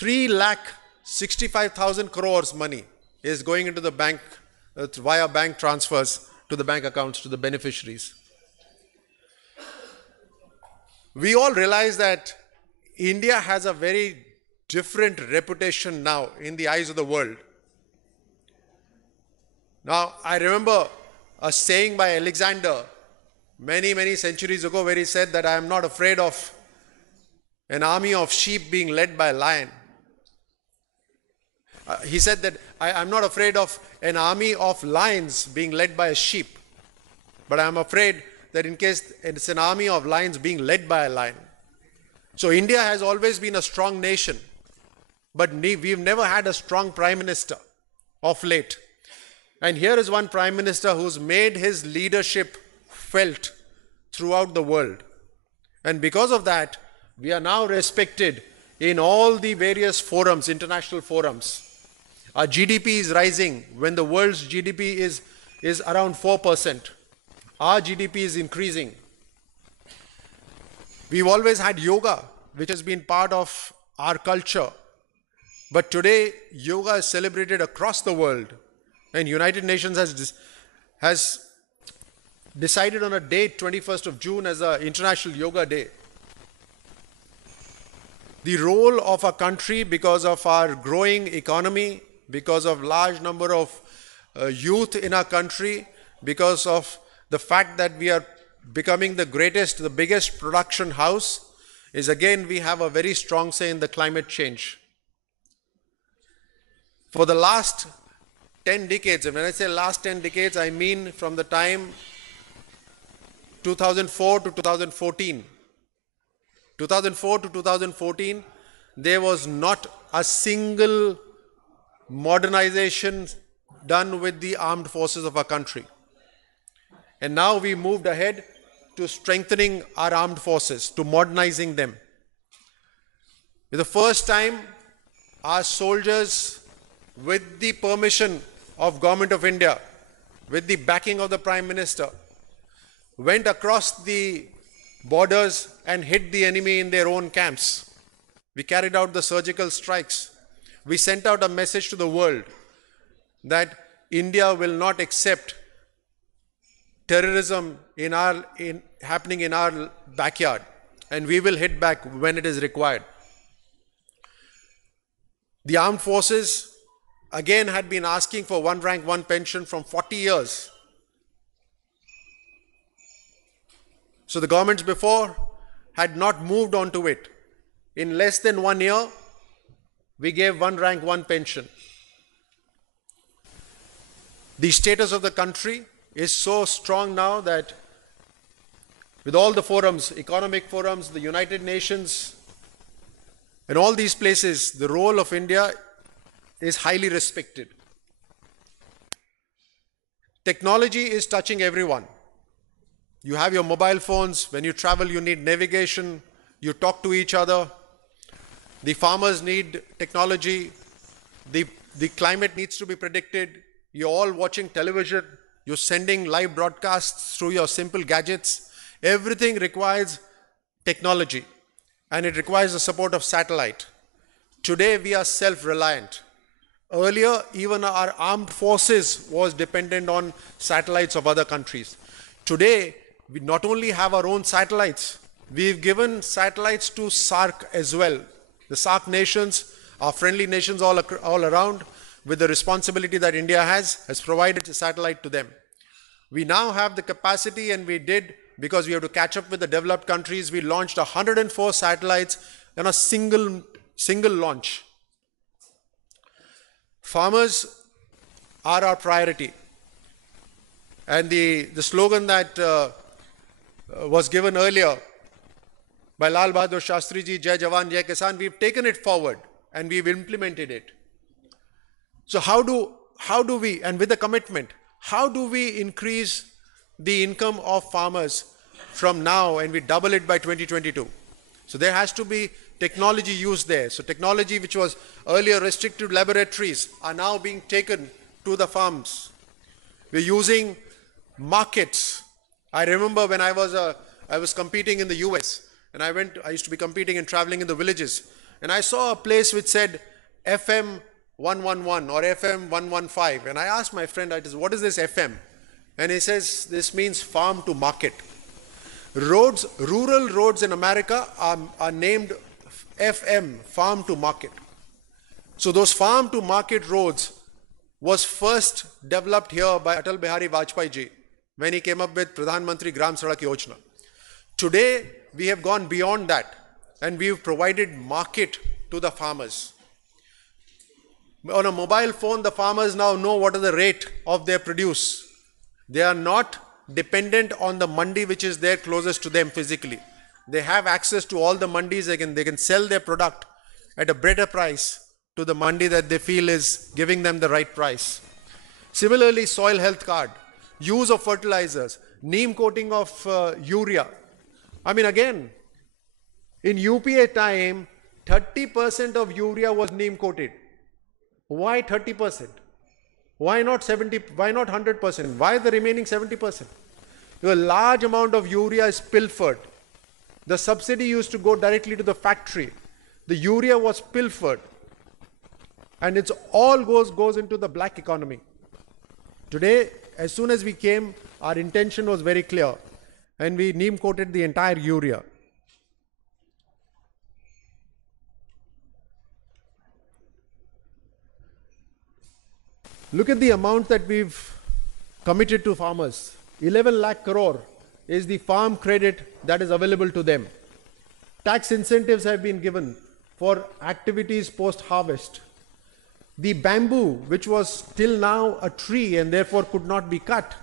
3,65,000 crores money is going into the bank via bank transfers to the bank accounts to the beneficiaries. We all realize that India has a very different reputation now in the eyes of the world. Now, I remember a saying by Alexander many, many centuries ago where he said that I am not afraid of an army of sheep being led by a lion. He said that I'm not afraid of an army of lions being led by a sheep, but I'm afraid that in case it's an army of lions being led by a lion. So India has always been a strong nation, but we've never had a strong prime minister of late. And here is one prime minister who's made his leadership felt throughout the world. And because of that, we are now respected in all the various forums, international forums. Our GDP is rising when the world's GDP is around 4%. Our GDP is increasing. We've always had yoga, which has been part of our culture. But today, yoga is celebrated across the world. And United Nations has decided on a date, 21st of June, as an International Yoga Day. The role of our country, because of our growing economy, because of large number of youth in our country, because of the fact that we are becoming the biggest production house, is again we have a very strong say in the climate change. For the last 10 decades, and when I say last 10 decades, I mean from the time 2004 to 2014. 2004 to 2014, there was not a single modernization done with the armed forces of our country. And now we moved ahead to strengthening our armed forces, to modernizing them. For the first time, our soldiers, with the permission of Government of India, with the backing of the Prime Minister, went across the borders and hit the enemy in their own camps. We carried out the surgical strikes. We sent out a message to the world that India will not accept terrorism happening in our backyard, and we will hit back when it is required. The armed forces again had been asking for one rank, one pension from 40 years. So the governments before had not moved on to it. In less than 1 year, we gave one rank, one pension. The status of the country is so strong now that with all the forums, economic forums, the United Nations, and all these places, the role of India is highly respected. Technology is touching everyone. You have your mobile phones. When you travel, you need navigation. You talk to each other. The farmers need technology. The climate needs to be predicted. You're all watching television. You're sending live broadcasts through your simple gadgets. Everything requires technology, and it requires the support of satellite. Today, we are self-reliant. Earlier, even our armed forces was dependent on satellites of other countries. Today, we not only have our own satellites, we've given satellites to SAARC as well. The SAARC nations, our friendly nations all around, with the responsibility that India has provided a satellite to them. We now have the capacity, and we did, because we have to catch up with the developed countries, we launched 104 satellites in a single launch. Farmers are our priority. And the slogan that was given earlier by Lal Bahadur Shastri ji, Jai Jawan, Jai Kisan, we've taken it forward and we've implemented it. So how do we, and with the commitment, how do we increase the income of farmers from now, and we double it by 2022? So there has to be technology used there. So technology which was earlier restricted to laboratories are now being taken to the farms. We're using markets. I remember when I was competing in the US, and I used to be competing and traveling in the villages. and I saw a place which said FM 111 or FM 115. And I asked my friend, what is this FM? And he says, this means farm to market. Roads, rural roads in America are named FM, farm to market. So those farm to market roads was first developed here by Atal Bihari Vajpayee ji when he came up with Pradhan Mantri Gram Sadak Yojana. Today, we have gone beyond that and we've provided market to the farmers. On a mobile phone, the farmers now know what is the rate of their produce. They are not dependent on the mandi which is there closest to them physically. They have access to all the mandis. They can sell their product at a better price to the mandi that they feel is giving them the right price. Similarly, soil health card, use of fertilizers, neem coating of urea. I mean, again, in UPA time, 30% of urea was neem coated. Why 30%? Why not 70%? Why not 100%? Why the remaining 70%? A large amount of urea is pilfered. The subsidy used to go directly to the factory. The urea was pilfered. And it's all goes into the black economy. Today, as soon as we came, our intention was very clear. And we neem coated the entire urea. Look at the amount that we've committed to farmers. 11 lakh crore is the farm credit that is available to them. Tax incentives have been given for activities post-harvest. The bamboo, which was till now a tree and therefore could not be cut,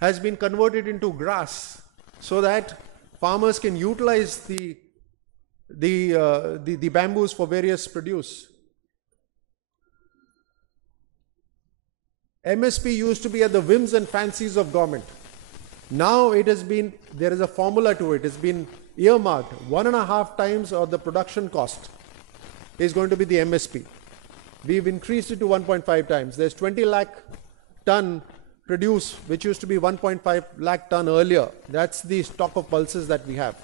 has been converted into grass so that farmers can utilize the bamboos for various produce. MSP used to be at the whims and fancies of government. Now it has been, there is a formula to it. It's been earmarked. 1.5 times of the production cost is going to be the MSP. We've increased it to 1.5 times. There's 20 lakh ton produce, which used to be 1.5 lakh ton earlier. That's the stock of pulses that we have.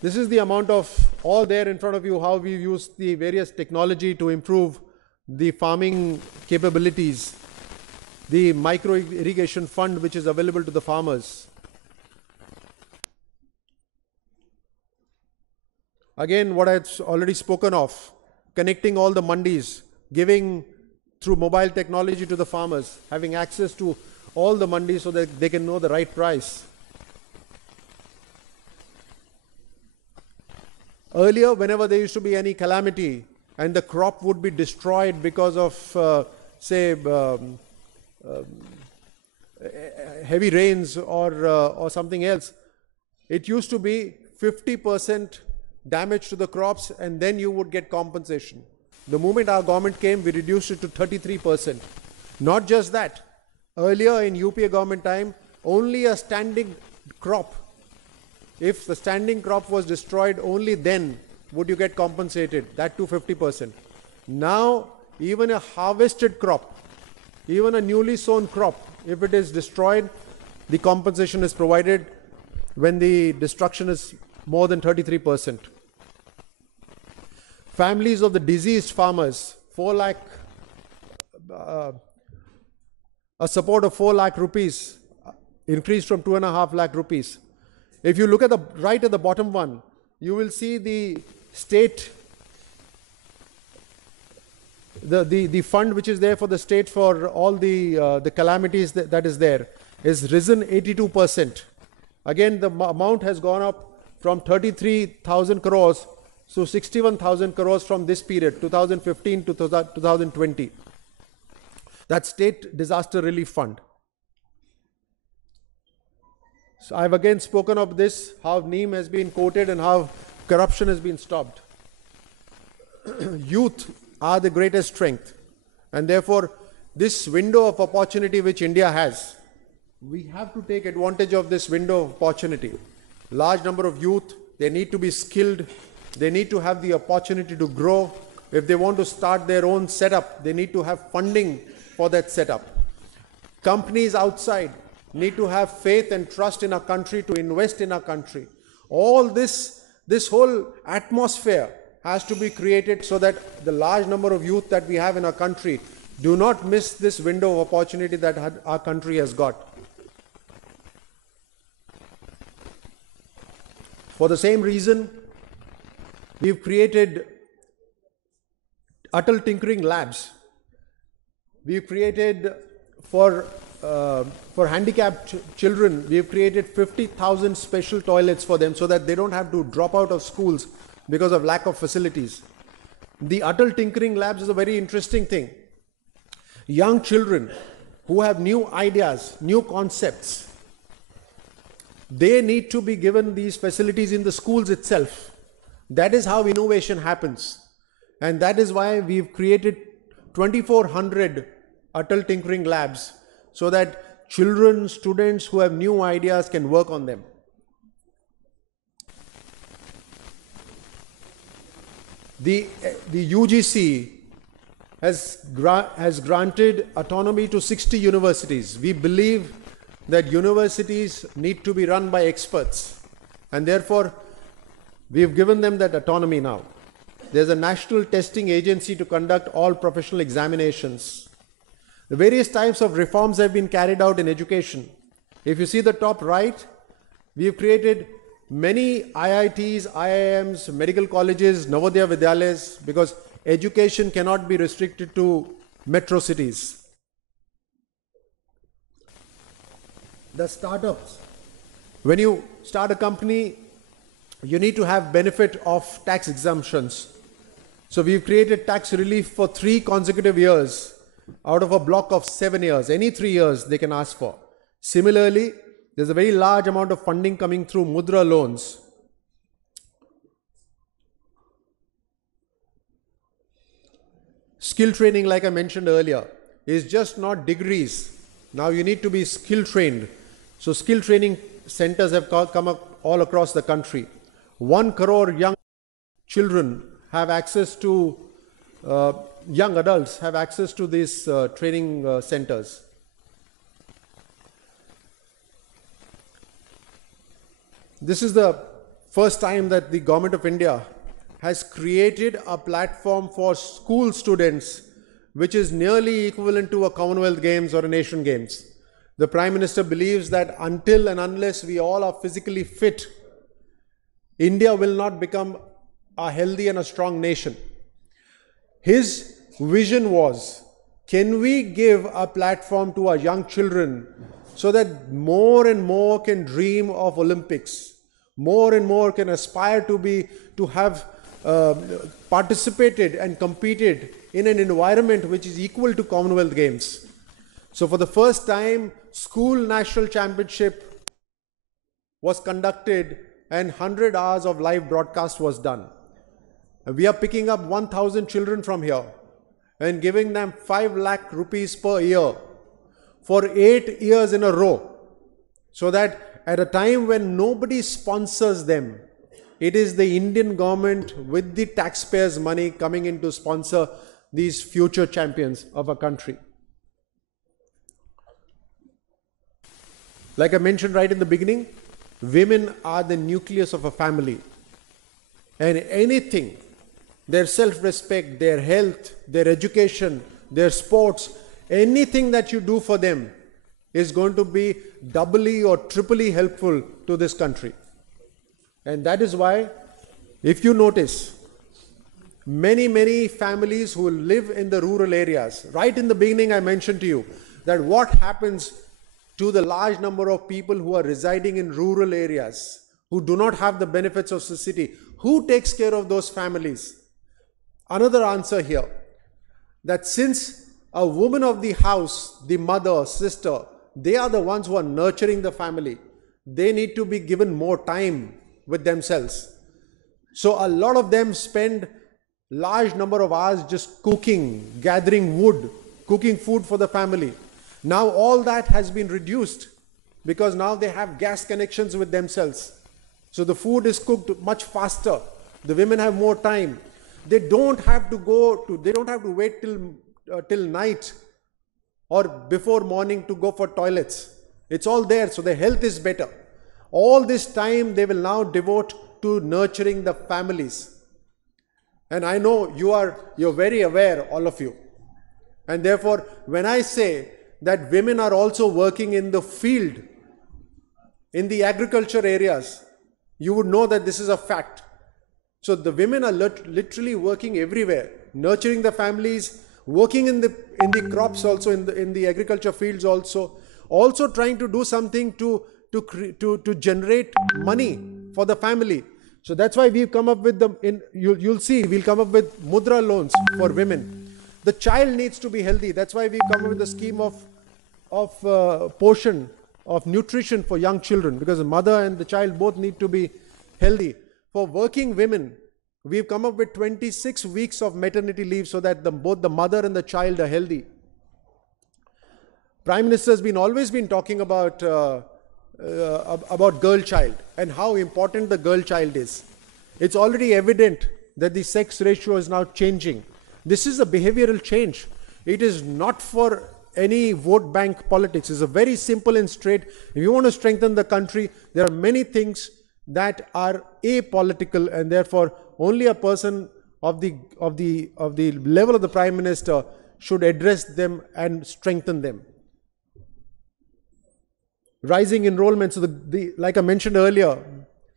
This is the amount of all there in front of you, how we've used the various technology to improve the farming capabilities, the micro irrigation fund which is available to the farmers. Again, what I've already spoken of, connecting all the mandis, giving through mobile technology to the farmers, having access to all the mandis so that they can know the right price. Earlier, whenever there used to be any calamity and the crop would be destroyed because of, heavy rains or something else, it used to be 50% damage to the crops and then you would get compensation. The moment our government came, we reduced it to 33%. Not just that. Earlier in UPA government time, only a standing crop, if the standing crop was destroyed, only then would you get compensated, that to 50%. Now, even a harvested crop, even a newly sown crop, if it is destroyed, the compensation is provided when the destruction is more than 33%. Families of the diseased farmers, 4 lakh, a support of 4 lakh rupees increased from 2.5 lakh rupees. If you look at the right at the bottom one, you will see the state, the fund which is there for the state for all the calamities that is there is risen 82%. Again, the amount has gone up from 33,000 crores to 61,000 crores from this period, 2015 to 2020. That's State Disaster Relief Fund. So I've again spoken of this, how neem has been coated and how corruption has been stopped. Youth are the greatest strength. And therefore, this window of opportunity which India has, we have to take advantage of this window of opportunity. Large number of youth, they need to be skilled. They need to have the opportunity to grow. If they want to start their own setup, they need to have funding for that setup. Companies outside need to have faith and trust in our country to invest in our country. All this whole atmosphere has to be created so that the large number of youth that we have in our country do not miss this window of opportunity that our country has got. For the same reason, we've created Atal Tinkering Labs. We've created for handicapped children, we've created 50,000 special toilets for them so that they don't have to drop out of schools because of lack of facilities. The Atal Tinkering Labs is a very interesting thing. Young children who have new ideas, new concepts, they need to be given these facilities in the schools itself. That is how innovation happens. And that is why we've created 2,400 Atal Tinkering Labs so that children, students who have new ideas can work on them. The UGC has granted autonomy to 60 universities. We believe that universities need to be run by experts, and therefore we've given them that autonomy now. There's a national testing agency to conduct all professional examinations. The various types of reforms have been carried out in education. If you see the top right, we've created many IITs, IIMs, medical colleges, Navodaya Vidyalayas, because education cannot be restricted to metro cities. The startups. When you start a company, you need to have benefit of tax exemptions. So we've created tax relief for 3 consecutive years out of a block of 7 years. Any 3 years they can ask for. Similarly, there's a very large amount of funding coming through Mudra loans. Skill training, like I mentioned earlier, is just not degrees. Now you need to be skill trained. So skill training centers have come up all across the country. 1 crore young children have access to, young adults have access to these training centers. This is the first time that the Government of India has created a platform for school students which is nearly equivalent to a Commonwealth Games or an Asian Games. The Prime Minister believes that until and unless we all are physically fit, India will not become a healthy and a strong nation. His vision was, can we give a platform to our young children so that more and more can dream of Olympics, more and more can aspire to have participated and competed in an environment which is equal to Commonwealth Games. So for the first time, school national championship was conducted and 100 hours of live broadcast was done. We are picking up 1,000 children from here and giving them 5 lakh rupees per year for 8 years in a row, so that at a time when nobody sponsors them, it is the Indian government with the taxpayers' money coming in to sponsor these future champions of our country. Like I mentioned right in the beginning, women are the nucleus of a family. And anything, their self-respect, their health, their education, their sports, anything that you do for them is going to be doubly or triply helpful to this country. And that is why, if you notice, many families who live in the rural areas, right in the beginning I mentioned to you that what happens to the large number of people who are residing in rural areas, who do not have the benefits of the city, who takes care of those families? Another answer here, that since a woman of the house, the mother, sister, they are the ones who are nurturing the family, they need to be given more time with themselves. So a lot of them spend large number of hours just cooking, gathering wood, cooking food for the family. Now all that has been reduced because now they have gas connections with themselves. So the food is cooked much faster. The women have more time. They don't have to wait till night or before morning to go for toilets. It's all there, so their health is better. All this time they will now devote to nurturing the families. And I know you're very aware, all of you. And therefore, when I say that women are also working in the field, in the agriculture areas, you would know that this is a fact. So the women are literally working everywhere, nurturing the families, working in the crops also, in the agriculture fields also trying to do something to generate money for the family. So that's why we've come up with you'll see, we'll come up with mudra loans for women. The child needs to be healthy. That's why we've come up with a scheme of portion, of nutrition for young children, because the mother and the child both need to be healthy. For working women, we've come up with 26 weeks of maternity leave so that both the mother and the child are healthy. Prime Minister has always been talking about girl child and how important the girl child is. It's already evident that the sex ratio is now changing. This is a behavioral change. It is not for any vote bank politics. It's a very simple and straight. If you want to strengthen the country, there are many things that are apolitical, and therefore only a person of the level of the Prime Minister should address them and strengthen them. Rising enrollment. So like I mentioned earlier,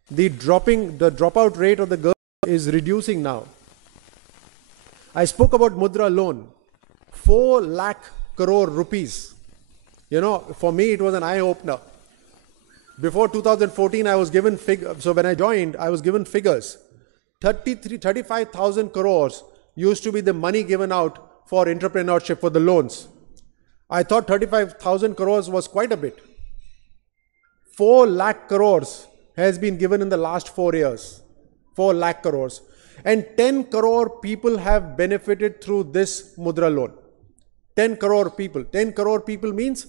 the dropout rate of the girls is reducing now. I spoke about mudra loan, 4 lakh crore rupees. For me it was an eye opener. Before 2014, I was given so when I joined, I was given figures. 35,000 crores used to be the money given out for entrepreneurship, for the loans. I thought 35,000 crores was quite a bit. 4 lakh crores has been given in the last 4 years. 4 lakh crores. And 10 crore people have benefited through this mudra loan. 10 crore people. 10 crore people means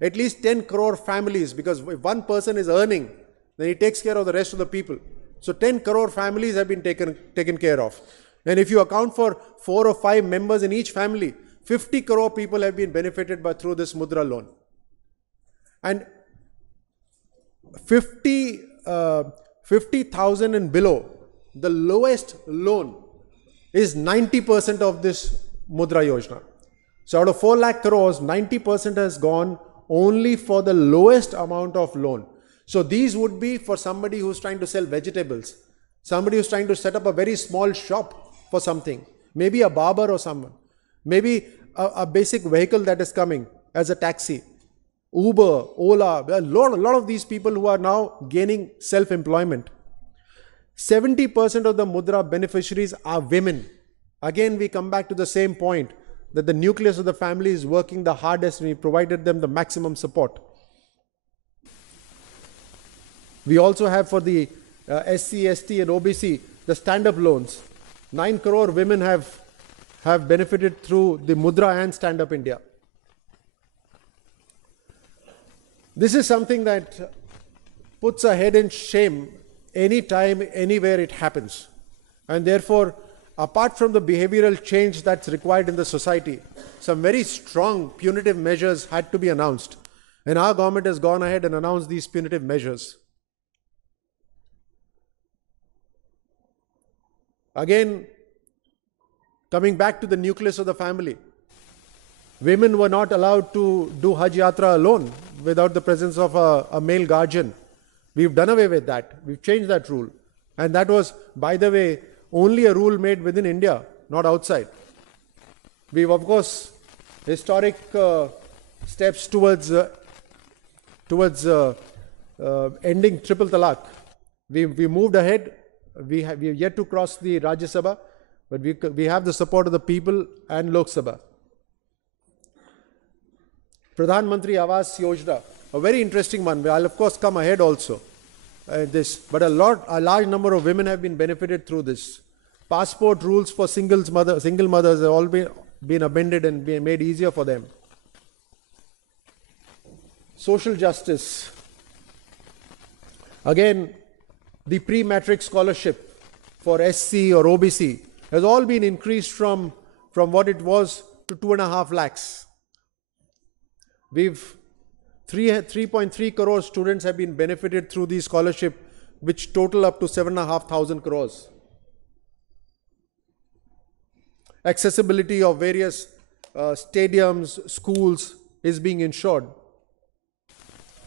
at least 10 crore families, because if one person is earning, then he takes care of the rest of the people. So 10 crore families have been taken care of. And if you account for 4 or 5 members in each family, 50 crore people have been benefited through this mudra loan. And 50,000 and below, the lowest loan is 90% of this mudra yojana. So out of 4 lakh crores, 90% has gone only for the lowest amount of loan. So these would be for somebody who's trying to sell vegetables, somebody who's trying to set up a very small shop for something, maybe a barber or someone, maybe a basic vehicle that is coming as a taxi, Uber, Ola, a lot of these people who are now gaining self-employment. 70% of the mudra beneficiaries are women. Again, we come back to the same point, that the nucleus of the family is working the hardest, and we provided them the maximum support. We also have for the SC, ST and OBC, the stand-up loans. 9 crore women have benefited through the Mudra and Stand Up India. This is something that puts a head in shame anytime, anywhere it happens. And therefore, apart from the behavioral change that's required in the society, some very strong punitive measures had to be announced. And our government has gone ahead and announced these punitive measures. Again, coming back to the nucleus of the family, women were not allowed to do Hajj Yatra alone without the presence of a male guardian. We've done away with that. We've changed that rule. And that was, by the way, only a rule made within India, not outside. We've, of course, historic steps towards ending triple talaq. We moved ahead. We have yet to cross the Rajya Sabha, but we have the support of the people and Lok Sabha. Pradhan Mantri Awas Yojana, a very interesting one. I'll of course come ahead also. But a large number of women have been benefited through this. Passport rules for single mothers have all been amended and been made easier for them. Social justice. Again, the pre-matric scholarship for SC or OBC has all been increased from what it was to 2.5 lakhs. We've 3.3 crore students have been benefited through the scholarship, which total up to 7,500 crores. Accessibility of various stadiums, schools is being ensured.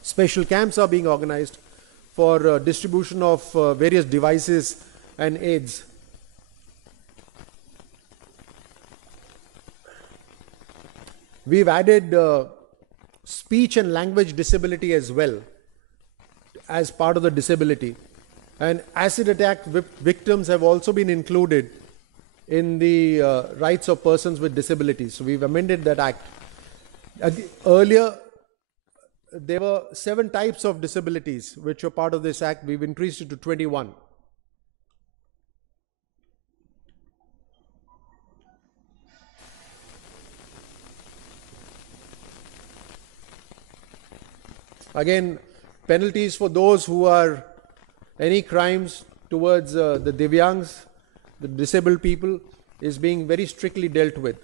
Special camps are being organized for distribution of various devices and aids. We've added speech and language disability as well as part of the disability. And acid attack victims have also been included in the rights of persons with disabilities. So we've amended that act. Earlier, there were 7 types of disabilities which were part of this act. We've increased it to 21. Again, penalties for those who are any crimes towards the Divyangs, the disabled people, is being very strictly dealt with.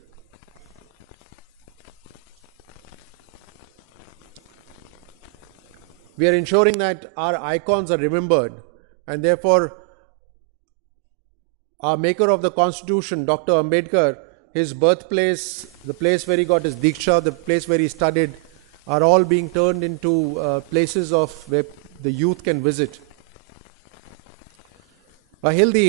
We are ensuring that our icons are remembered, and therefore our maker of the Constitution, Dr. Ambedkar, his birthplace, the place where he got his Diksha, the place where he studied, are all being turned into places of where the youth can visit. A healthy